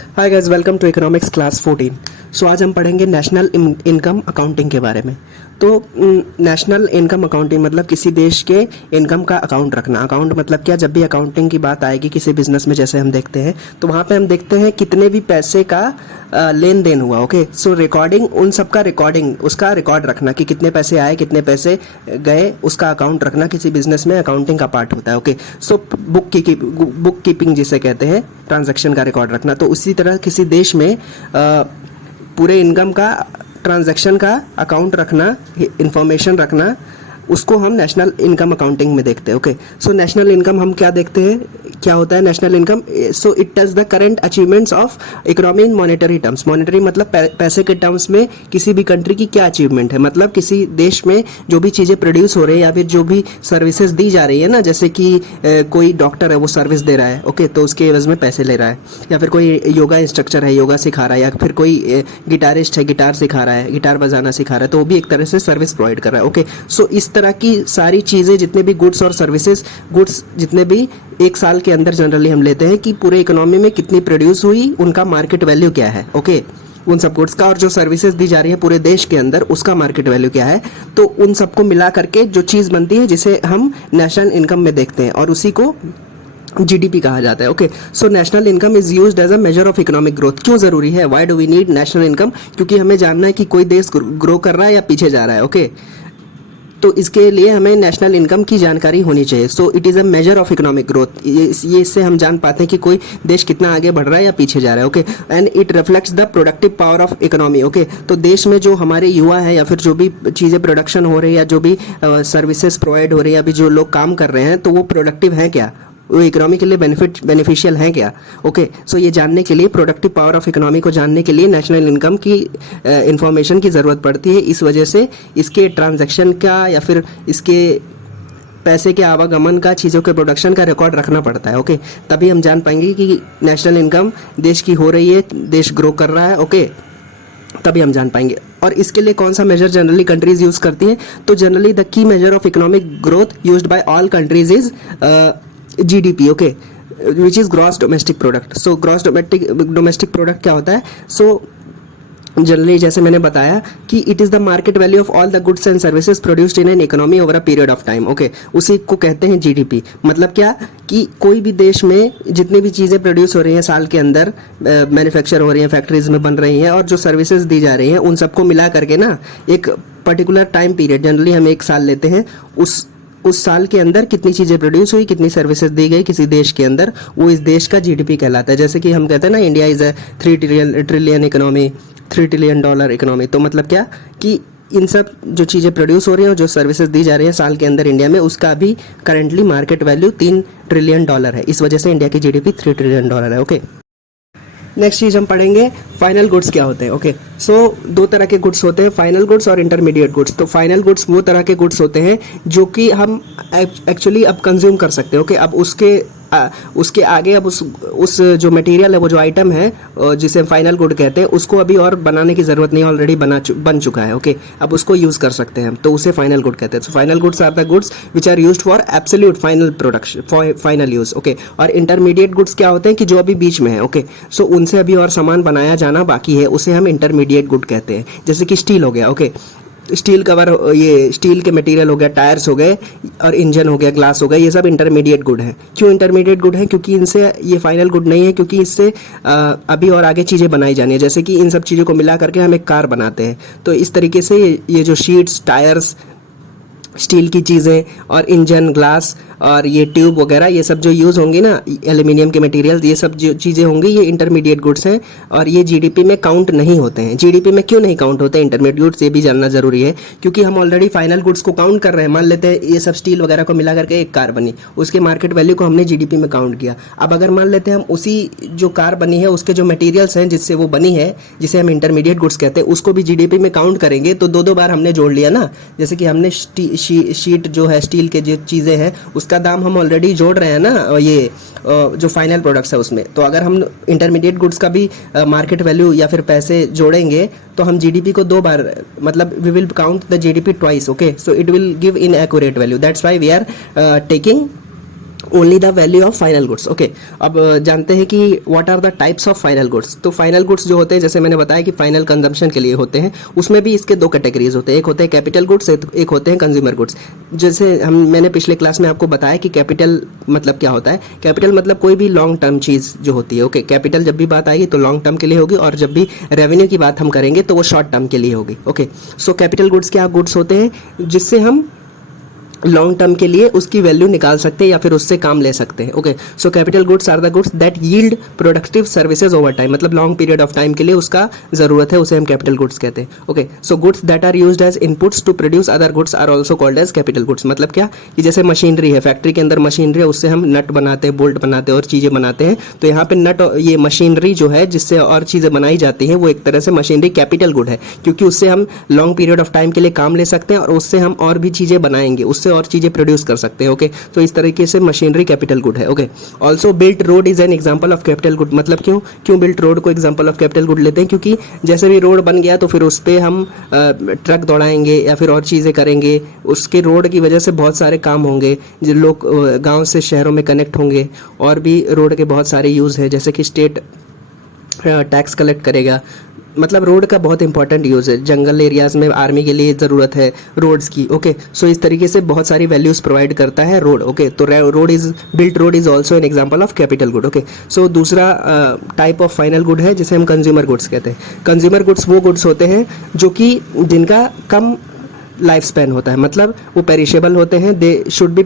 Hi guys, welcome to economics class 14। So आज हम पढ़ेंगे नेशनल इनकम अकाउंटिंग के बारे में। तो नेशनल इनकम अकाउंटिंग मतलब किसी देश के इनकम का अकाउंट रखना। अकाउंट मतलब क्या, जब भी अकाउंटिंग की बात आएगी किसी बिजनेस में, जैसे हम देखते हैं तो वहाँ पे हम देखते हैं कितने भी पैसे का लेन देन हुआ। ओके, सो रिकॉर्डिंग, उन सब का रिकॉर्डिंग, उसका रिकॉर्ड रखना कि कितने पैसे आए कितने पैसे गए, उसका अकाउंट रखना किसी बिजनेस में अकाउंटिंग का पार्ट होता है। ओके, सो बुक कीपिंग जिसे कहते हैं, ट्रांजैक्शन का रिकॉर्ड रखना। तो उसी तरह किसी देश में पूरे इनकम का, ट्रांजैक्शन का अकाउंट रखना, इंफॉर्मेशन रखना, उसको हम नेशनल इनकम अकाउंटिंग में देखते हैं। ओके, सो नेशनल इनकम हम क्या देखते हैं, क्या होता है national income? So it tells the current achievements of economy in monetary terms. Monetary मतलब पैसे के टर्म्स में किसी भी कंट्री की क्या अचीवमेंट है, मतलब किसी देश में जो भी चीज़ें प्रोड्यूस हो रही है या फिर जो भी सर्विसेज दी जा रही है ना, जैसे कि कोई डॉक्टर है वो सर्विस दे रहा है, ओके, तो उसके एवज में पैसे ले रहा है। या फिर कोई योगा इंस्ट्रक्टर है, योगा सिखा रहा है, या फिर कोई गिटारिस्ट है, गिटार सिखा रहा है, गिटार बजाना सिखा रहा है, तो वो भी एक तरह से सर्विस प्रोवाइड कर रहा है। ओके, सो इस तरह की सारी चीज़ें, जितने भी गुड्स और सर्विसेज, गुड्स जितने भी एक साल के अंदर जनरली हम लेते हैं कि पूरे इकोनॉमी में कितनी प्रोड्यूस हुई, उनका मार्केट वैल्यू क्या है। ओके, उन सब गुड्स का, और जो सर्विसेज दी जा रही है पूरे देश के अंदर, उसका मार्केट वैल्यू क्या है। तो उन सबको मिला करके जो चीज़ बनती है जिसे हम नेशनल इनकम में देखते हैं, और उसी को जीडीपी कहा जाता है। Okay, so national income is used as a measure of economic growth. क्यों जरूरी है, why do we need national income? क्योंकि हमें जानना है कि कोई देश ग्रो कर रहा है या पीछे जा रहा है। ओके, तो इसके लिए हमें नेशनल इनकम की जानकारी होनी चाहिए। So it is a measure of economic growth. ये इससे हम जान पाते हैं कि कोई देश कितना आगे बढ़ रहा है या पीछे जा रहा है। Okay, and it reflects the productive power of economy. Okay, तो देश में जो हमारे युवा हैं या फिर जो भी चीज़ें प्रोडक्शन हो रही है या जो भी सर्विसेज प्रोवाइड हो रही है, अभी जो लोग काम कर रहे हैं, तो वो प्रोडक्टिव हैं क्या, वो इकोनॉमी के लिए बेनिफिशियल हैं क्या। ओके, सो ये जानने के लिए, प्रोडक्टिव पावर ऑफ इकोनॉमी को जानने के लिए नेशनल इनकम की इंफॉर्मेशन की ज़रूरत पड़ती है। इस वजह से इसके ट्रांजैक्शन का या फिर इसके पैसे के आवागमन का, चीज़ों के प्रोडक्शन का रिकॉर्ड रखना पड़ता है। ओके, तभी हम जान पाएंगे कि नेशनल इनकम देश की हो रही है, देश ग्रो कर रहा है। ओके, तभी हम जान पाएंगे। और इसके लिए कौन सा मेजर जनरली कंट्रीज यूज़ करती हैं? तो generally the key major of economic growth used by all countries is GDP, okay, which is gross domestic product. So gross domestic product क्या होता है? सो जनरली जैसे मैंने बताया कि it is the market value of all the goods and services produced in an economy over a period of time. Okay, उसी को कहते हैं जीडीपी। मतलब क्या कि कोई भी देश में जितनी भी चीज़ें प्रोड्यूस हो रही हैं साल के अंदर, मैन्युफैक्चर हो रही हैं, फैक्ट्रीज में बन रही हैं, और जो सर्विसेज दी जा रही हैं, उन सबको मिला करके ना एक पर्टिकुलर टाइम पीरियड, जनरली हम एक साल लेते हैं, उस साल के अंदर कितनी चीज़ें प्रोड्यूस हुई, कितनी सर्विसेज दी गई किसी देश के अंदर, वो इस देश का जीडीपी कहलाता है। जैसे कि हम कहते हैं ना, India is a 3 trillion economy, $3 trillion economy. तो मतलब क्या कि इन सब जो चीज़ें प्रोड्यूस हो रही हैं और जो सर्विसेज दी जा रही हैं साल के अंदर इंडिया में, उसका भी करंटली मार्केट वैल्यू $3 ट्रिलियन है। इस वजह से इंडिया की जीडीपी $3 ट्रिलियन है। ओके, नेक्स्ट चीज़ हम पढ़ेंगे फाइनल गुड्स क्या होते हैं। ओके, सो दो तरह के गुड्स होते हैं, फाइनल गुड्स और इंटरमीडिएट गुड्स। तो फाइनल गुड्स वो तरह के गुड्स होते हैं जो कि हम एक्चुअली अब कंज्यूम कर सकते हैं। ओके, अब उसके आगे अब उस जो मटेरियल है, वो जो आइटम है जिसे फाइनल गुड कहते हैं, उसको अभी और बनाने की ज़रूरत नहीं है, ऑलरेडी बन चुका है। ओके, अब उसको यूज़ कर सकते हैं, तो उसे फाइनल गुड कहते हैं। So final goods are the goods which are used for absolute final production, for final use. Okay, और इंटरमीडिएट गुड्स क्या होते हैं कि जो अभी बीच में है। ओके, सो उनसे अभी और सामान बनाया जाना बाकी है, उसे हम इंटरमीडिएट गुड कहते हैं। जैसे कि स्टील हो गया। ओके, स्टील कवर, ये स्टील के मटेरियल हो गया, टायर्स हो गए, और इंजन हो गया, ग्लास हो गया, ये सब इंटरमीडिएट गुड है। क्यों इंटरमीडिएट गुड है? क्योंकि इनसे ये फाइनल गुड नहीं है, क्योंकि इससे अभी और आगे चीज़ें बनाई जानी है। जैसे कि इन सब चीज़ों को मिला करके हम एक कार बनाते हैं, तो इस तरीके से ये जो शीट्स, टायर्स, स्टील की चीज़ें और इंजन, ग्लास और ये ट्यूब वगैरह, ये सब जो यूज़ होंगी ना, एल्यूमिनियम के मटेरियल, ये सब जो चीज़ें होंगी, ये इंटरमीडिएट गुड्स हैं, और ये जीडीपी में काउंट नहीं होते हैं। जीडीपी में क्यों नहीं काउंट होते हैं इंटरमीडिएट गुड्स, ये भी जानना ज़रूरी है, क्योंकि हम ऑलरेडी फाइनल गुड्स को काउंट कर रहे हैं। मान लेते हैं ये सब स्टील वगैरह को मिला करके एक कार बनी, उसके मार्केट वैल्यू को हमने जीडीपी में काउंट किया। अब अगर मान लेते हैं हम उसी जो कार बनी है, उसके जो मटीरियल्स हैं जिससे वो बनी है, जिसे हम इंटरमीडिएट गुड्स कहते हैं, उसको भी जीडीपी में काउंट करेंगे, तो दो बार हमने जोड़ लिया ना। जैसे कि हमने शीट जो है, स्टील के जो चीज़ें हैं, उसका दाम हम ऑलरेडी जोड़ रहे हैं ना, ये जो फाइनल प्रोडक्ट्स है उसमें। तो अगर हम इंटरमीडिएट गुड्स का भी मार्केट वैल्यू या फिर पैसे जोड़ेंगे, तो हम जीडीपी को 2 बार, मतलब we will count the GDP twice. Okay, so it will give inaccurate value, that's why we are taking only the value of final goods. Okay, अब जानते हैं कि what are the types of final goods. तो final goods जो होते हैं, जैसे मैंने बताया कि फाइनल कंजम्पशन के लिए होते हैं, उसमें भी इसके दो कैटेगरीज होते हैं, एक होते हैं कैपिटल गुड्स, एक होते हैं कंज्यूमर गुड्स। जैसे मैंने पिछले क्लास में आपको बताया कि कैपिटल मतलब क्या होता है। कैपिटल मतलब कोई भी लॉन्ग टर्म चीज़ जो होती है। ओके, कैपिटल जब भी बात आएगी तो लॉन्ग टर्म के लिए होगी, और जब भी रेवेन्यू की बात हम करेंगे तो वो शॉर्ट टर्म के लिए होगी। ओके, सो कैपिटल गुड्स क्या गुड्स होते हैं जिससे हम लॉन्ग टर्म के लिए उसकी वैल्यू निकाल सकते हैं या फिर उससे काम ले सकते हैं। Okay, so capital goods are the goods that yield productive services over time, मतलब लॉन्ग पीरियड ऑफ टाइम के लिए उसका ज़रूरत है, उसे हम कैपिटल गुड्स कहते हैं। Okay, so goods that are used as inputs to produce other goods are also called as capital goods. मतलब क्या कि जैसे मशीनरी है, फैक्ट्री के अंदर मशीनरी है, उससे हम नट बनाते हैं, बोल्ट बनाते हैं और चीज़ें बनाते हैं। तो यहाँ पे नट, ये मशीनरी जो है जिससे और चीज़ें बनाई जाती हैं, वो एक तरह से मशीनरी कैपिटल गुड है, क्योंकि उससे हम लॉन्ग पीरियड ऑफ टाइम के लिए काम ले सकते हैं और उससे हम और भी चीज़ें बनाएंगे, उससे और चीज़ें प्रोड्यूस कर सकते हैं। ओके, तो इस तरीके से मशीनरी कैपिटल गुड है। Okay, also built road is an example of capital good. मतलब क्यों बिल्ट रोड को एग्जांपल ऑफ कैपिटल गुड लेते हैं? क्योंकि जैसे भी रोड बन गया तो फिर उस पर हम ट्रक दौड़ाएंगे या फिर और चीज़ें करेंगे, उसके रोड की वजह से बहुत सारे काम होंगे, जो लोग गाँव से शहरों में कनेक्ट होंगे, और भी रोड के बहुत सारे यूज़ है, जैसे कि स्टेट टैक्स कलेक्ट करेगा। मतलब रोड का बहुत इंपॉर्टेंट यूज़ है, जंगल एरियाज़ में आर्मी के लिए ज़रूरत है रोड्स की। ओके, सो इस तरीके से बहुत सारी वैल्यूज़ प्रोवाइड करता है रोड। ओके, तो road is also an example of capital good. Okay, so दूसरा टाइप ऑफ फाइनल गुड है जिसे हम कंज्यूमर गुड्स कहते हैं। कंज्यूमर गुड्स वो गुड्स होते हैं जो कि जिनका कम लाइफ स्पैन होता है, मतलब वो पेरिशेबल होते हैं, they should be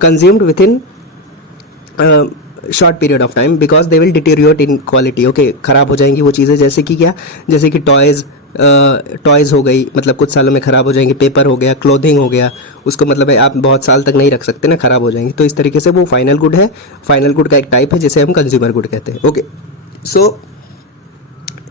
consumed with in short period of time because they will deteriorate in quality. Okay, ख़राब हो जाएंगी वो चीज़ें, जैसे कि क्या, जैसे कि टॉयज़ हो गई, मतलब कुछ सालों में ख़राब हो जाएंगे, पेपर हो गया, क्लोथिंग हो गया, उसको मतलब है आप बहुत साल तक नहीं रख सकते ना, ख़राब हो जाएंगे। तो इस तरीके से वो फाइनल गुड है, फाइनल गुड का एक टाइप है जिसे हम कंज्यूमर गुड कहते हैं। ओके, सो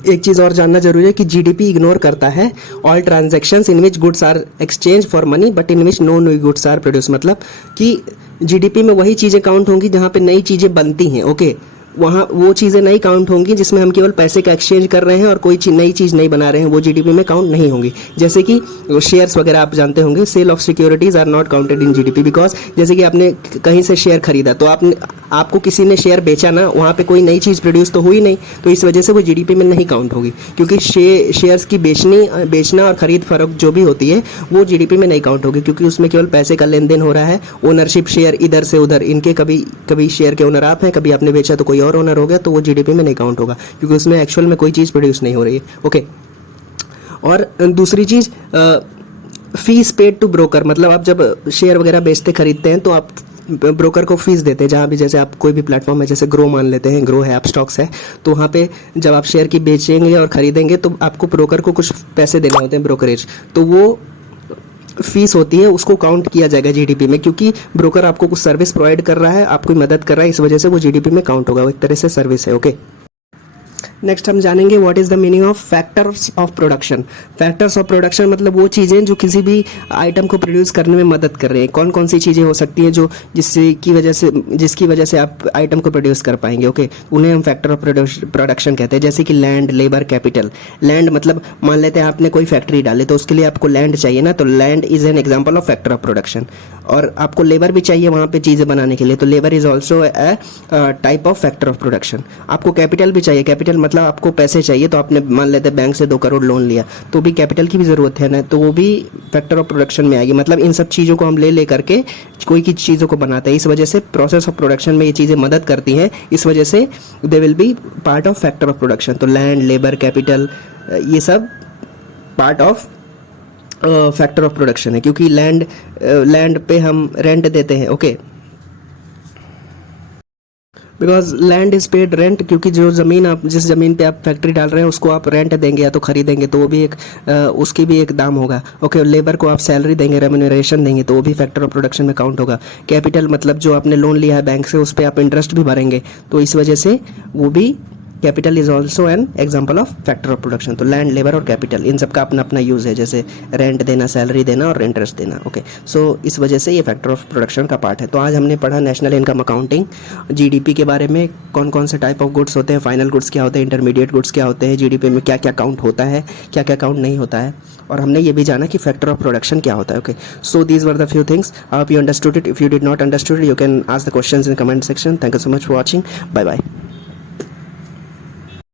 एक चीज़ और जानना जरूरी है कि जीडीपी इग्नोर करता है all transactions in which goods are exchange for money but in which no new goods are produce. मतलब कि जीडीपी में वही चीज़ें काउंट होंगी जहाँ पे नई चीज़ें बनती हैं। ओके, वहाँ वो चीज़ें नहीं काउंट होंगी जिसमें हम केवल पैसे का एक्सचेंज कर रहे हैं और कोई नई चीज़ नहीं बना रहे हैं, वो जीडीपी में काउंट नहीं होंगी। जैसे कि शेयर्स वगैरह आप जानते होंगे, sale of securities are not counted in GDP because जैसे कि आपने कहीं से शेयर खरीदा तो आपको किसी ने शेयर बेचा ना, वहाँ पे कोई नई चीज़ प्रोड्यूस तो हुई नहीं, तो इस वजह से वो जीडीपी में नहीं काउंट होगी, क्योंकि शेयर्स की बेचना और ख़रीद फरोख्त जो भी होती है वो जीडीपी में नहीं काउंट होगी, क्योंकि उसमें केवल पैसे का लेन देन हो रहा है। ओनरशिप शेयर इधर से उधर, इनके कभी शेयर के ओनर आप हैं, कभी आपने बेचा तो कोई और ओनर हो गया, तो वो जीडीपी में नहीं काउंट होगा, क्योंकि उसमें एक्चुअल में कोई चीज़ प्रोड्यूस नहीं हो रही है। ओके, और दूसरी चीज़ फीस पेड टू ब्रोकर, मतलब आप जब शेयर वगैरह बेचते खरीदते हैं तो आप ब्रोकर को फीस देते हैं। जहाँ भी जैसे आप कोई भी प्लेटफॉर्म है, जैसे ग्रो मान लेते हैं, ग्रो है, आप स्टॉक्स है, तो वहाँ पे जब आप शेयर की बेचेंगे और खरीदेंगे तो आपको ब्रोकर को कुछ पैसे देने होते हैं, ब्रोकरेज, तो वो फीस होती है, उसको काउंट किया जाएगा जीडीपी में, क्योंकि ब्रोकर आपको कुछ सर्विस प्रोवाइड कर रहा है, आपको मदद कर रहा है, इस वजह से वो जीडीपी में काउंट होगा, वो एक तरह से सर्विस है। ओके, नेक्स्ट हम जानेंगे what is the meaning of factors of production. Factors of production मतलब वो चीज़ें जो किसी भी आइटम को प्रोड्यूस करने में मदद कर रहे हैं। कौन कौन सी चीज़ें हो सकती हैं जो जिसकी वजह से आप आइटम को प्रोड्यूस कर पाएंगे। ओके, उन्हें हम फैक्टर ऑफ प्रोडक्शन कहते हैं, जैसे कि लैंड, लेबर, कैपिटल। लैंड मतलब मान लेते हैं आपने कोई फैक्ट्री डाली तो उसके लिए आपको लैंड चाहिए ना, तो land is an example of factor of production. और आपको लेबर भी चाहिए वहाँ पे चीज़ें बनाने के लिए, तो labour is also a type of factor of production. आपको कैपिटल भी चाहिए, कैपिटल मतलब आपको पैसे चाहिए, तो आपने मान लेते हैं बैंक से 2 करोड़ लोन लिया, तो भी कैपिटल की भी ज़रूरत है ना, तो वो भी फैक्टर ऑफ प्रोडक्शन में आएगी। मतलब इन सब चीज़ों को हम ले करके कोई की चीज़ों को बनाते हैं, इस वजह से प्रोसेस ऑफ प्रोडक्शन में ये चीज़ें मदद करती हैं, इस वजह से they will be part of factor of production. तो लैंड, लेबर, कैपिटल, ये सब part of factor of production है, क्योंकि लैंड पे हम रेंट देते हैं। Okay, because land is paid rent, क्योंकि जो ज़मीन आप जिस ज़मीन पे आप फैक्ट्री डाल रहे हैं उसको आप रेंट देंगे या तो खरीदेंगे, तो वो भी उसकी भी एक दाम होगा। ओके, लेबर को आप सैलरी देंगे, रेम्यूनरेशन देंगे, तो वो भी फैक्टर ऑफ प्रोडक्शन में काउंट होगा। कैपिटल मतलब जो आपने लोन लिया है बैंक से, उस पर आप इंटरेस्ट भी भरेंगे, तो इस वजह से वो भी capital is also an example of factor of production. तो लैंड, लेबर और कैपिटल, इन सब का अपना अपना यूज़ है, जैसे रेंट देना, सैलरी देना और इंटरेस्ट देना। ओके, सो इस वजह से ये फैक्टर ऑफ प्रोडक्शन का पार्ट है। तो आज हमने पढ़ा नेशनल इनकम अकाउंटिंग, जीडीपी के बारे में, कौन कौन से टाइप ऑफ गुड्स होते हैं, फाइनल गुड्स क्या होते हैं, इंटरमीडिएट गुड्स क्या होते हैं, जीडीपी में क्या क्या काउंट होता है, क्या क्या काउंट नहीं होता है, और हमने ये भी जाना कि फैक्टर ऑफ प्रोडक्शन क्या होता है। Okay, so these were the few things. I hope you understood it. If you did not understood, you can ask the questions in comment section. Thank you so much for watching. Bye bye.